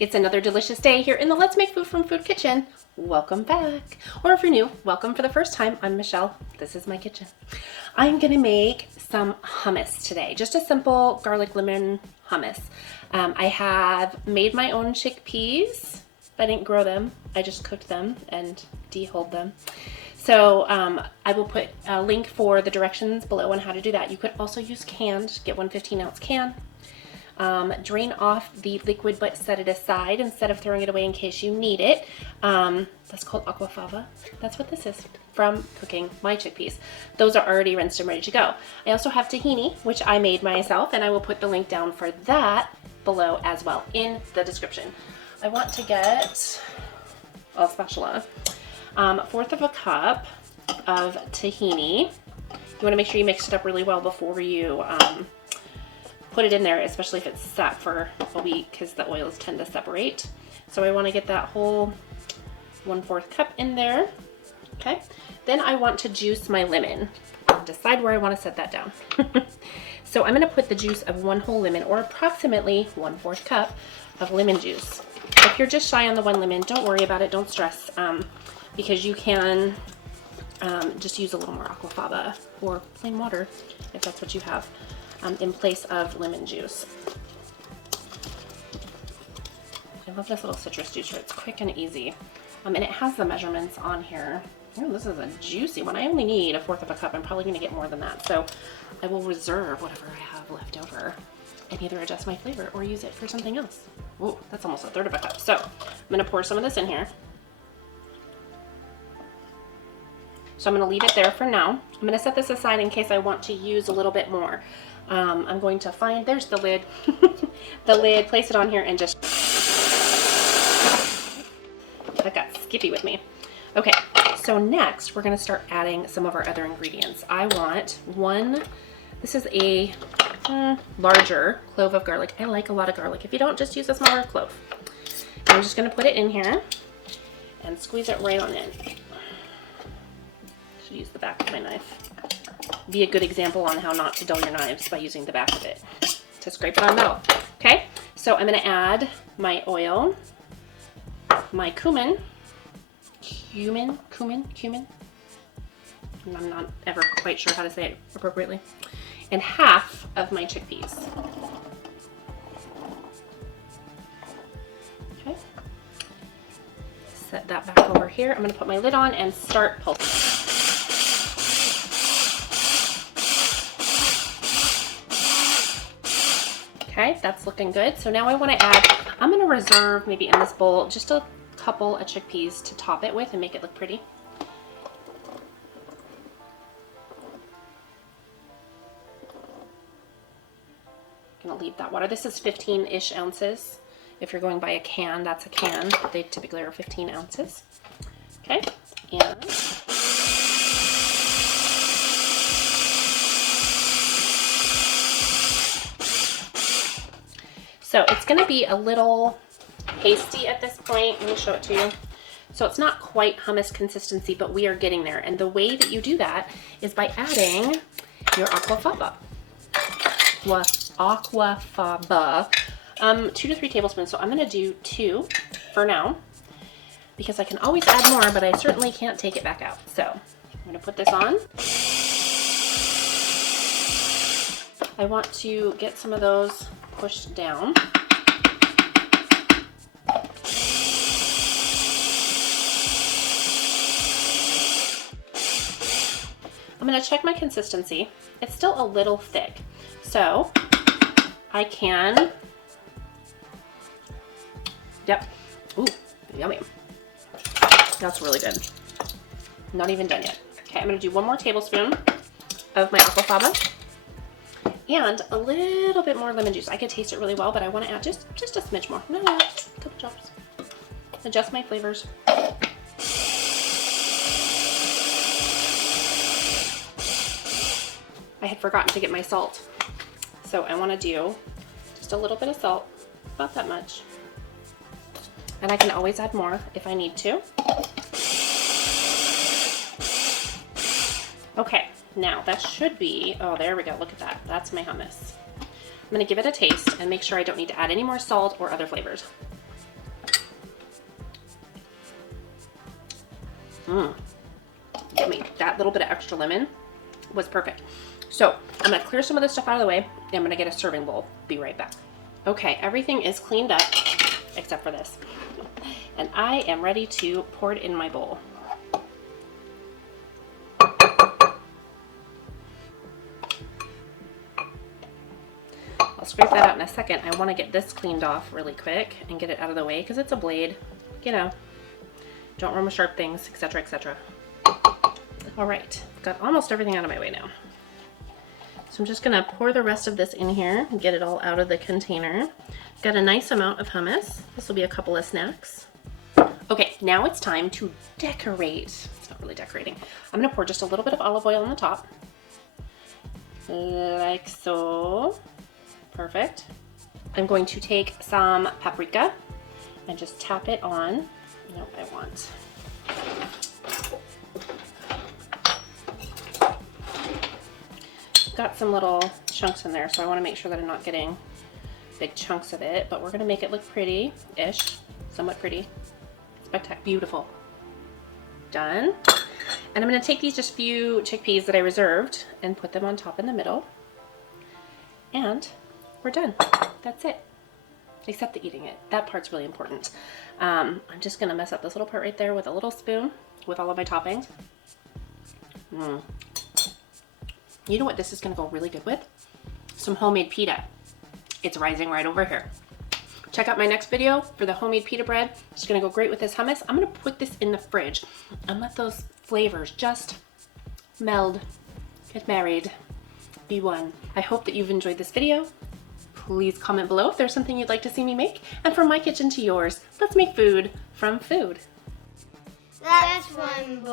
It's another delicious day here in the Let's Make Food from Food kitchen. Welcome back. Or if you're new, welcome for the first time. I'm Michelle. This is my kitchen. I'm gonna make some hummus today. Just a simple garlic lemon hummus. I have made my own chickpeas. I didn't grow them. I just cooked them and de-hulled them. So I will put a link for the directions below on how to do that. You could also use canned, get one 15-ounce can. Drain off the liquid but set it aside instead of throwing it away in case you need it. That's called aquafaba. That's what this is from cooking my chickpeas. Those are already rinsed and ready to go. I also have tahini, which I made myself, and I will put the link down for that below as well in the description. I want to get a spatula, 1/4 of a cup of tahini. You want to make sure you mix it up really well before you put it in there, especially if it's sat for a week, because the oils tend to separate. So I want to get that whole 1/4 cup in there. Okay, then I want to juice my lemon. Decide where I want to set that down. So I'm going to put the juice of 1 whole lemon, or approximately 1/4 cup of lemon juice. If you're just shy on the 1 lemon, don't worry about it, don't stress, because you can just use a little more aquafaba or plain water if that's what you have. In place of lemon juice. I love this little citrus juicer. It's quick and easy. And it has the measurements on here. Oh, this is a juicy one. I only need 1/4 of a cup. I'm probably going to get more than that. So I will reserve whatever I have left over and either adjust my flavor or use it for something else. Oh, that's almost 1/3 of a cup. So I'm going to pour some of this in here. So I'm going to leave it there for now. I'm going to set this aside in case I want to use a little bit more. I'm going to find, there's the lid, the lid, place it on here and just, that got skippy with me. Okay, so next we're going to start adding some of our other ingredients. I want this is a larger clove of garlic. I like a lot of garlic. If you don't, just use a smaller clove. And I'm just going to put it in here and squeeze it right on in. Should use the back of my knife. Be a good example on how not to dull your knives by using the back of it to scrape it on metal. Okay, so I'm going to add my oil, my cumin. I'm not ever quite sure how to say it appropriately, and half of my chickpeas. Okay, set that back over here. I'm going to put my lid on and start pulsing. Okay, that's looking good. So now I want to add, I'm going to reserve maybe in this bowl just a couple of chickpeas to top it with and make it look pretty. I'm going to leave that water. This is 15-ish ounces. If you're going by a can, that's a can. They typically are 15 ounces. Okay, and so it's going to be a little pasty at this point. Let me show it to you. So it's not quite hummus consistency, but we are getting there. And the way that you do that is by adding your aquafaba. Aquafaba. 2 to 3 tablespoons. So I'm going to do 2 for now, because I can always add more, but I certainly can't take it back out. So I'm going to put this on. I want to get some of those pushed down. I'm going to check my consistency. It's still a little thick, so I can, yep, ooh, yummy. That's really good. Not even done yet. Okay, I'm going to do 1 more tablespoon of my aquafaba. And a little bit more lemon juice. I could taste it really well, but I want to add just a smidge more. No, a couple drops. Adjust my flavors. I had forgotten to get my salt. So I want to do just a little bit of salt, about that much. And I can always add more if I need to. Okay, now that should be, oh, there we go, look at that. That's my hummus. I'm gonna give it a taste and make sure I don't need to add any more salt or other flavors. Yummy. That little bit of extra lemon was perfect. So I'm gonna clear some of this stuff out of the way, and I'm gonna get a serving bowl. Be right back. Okay, everything is cleaned up except for this. And I am ready to pour it in my bowl. I'll scrape that out in a second. I want to get this cleaned off really quick and get it out of the way because it's a blade, you know. Don't run with sharp things, etc., etc. All right, got almost everything out of my way now. So I'm just gonna pour the rest of this in here and get it all out of the container. Got a nice amount of hummus. This will be a couple of snacks. Okay, now it's time to decorate. It's not really decorating. I'm gonna pour just a little bit of olive oil on the top. Like so. Perfect. I'm going to take some paprika and just tap it on. No, I want. Got some little chunks in there, so I want to make sure that I'm not getting big chunks of it, but we're going to make it look pretty-ish, somewhat pretty. Spectacular, beautiful. Done. And I'm going to take these just few chickpeas that I reserved and put them on top in the middle. And we're done. That's it. Except the eating it. That part's really important. I'm just going to mess up this little part right there with a little spoon with all of my toppings. You know what this is going to go really good with? Some homemade pita. It's rising right over here. Check out my next video for the homemade pita bread. It's going to go great with this hummus. I'm going to put this in the fridge and let those flavors just meld, get married, be one. I hope that you've enjoyed this video. Please comment below if there's something you'd like to see me make. And from my kitchen to yours, let's make food from food. That's one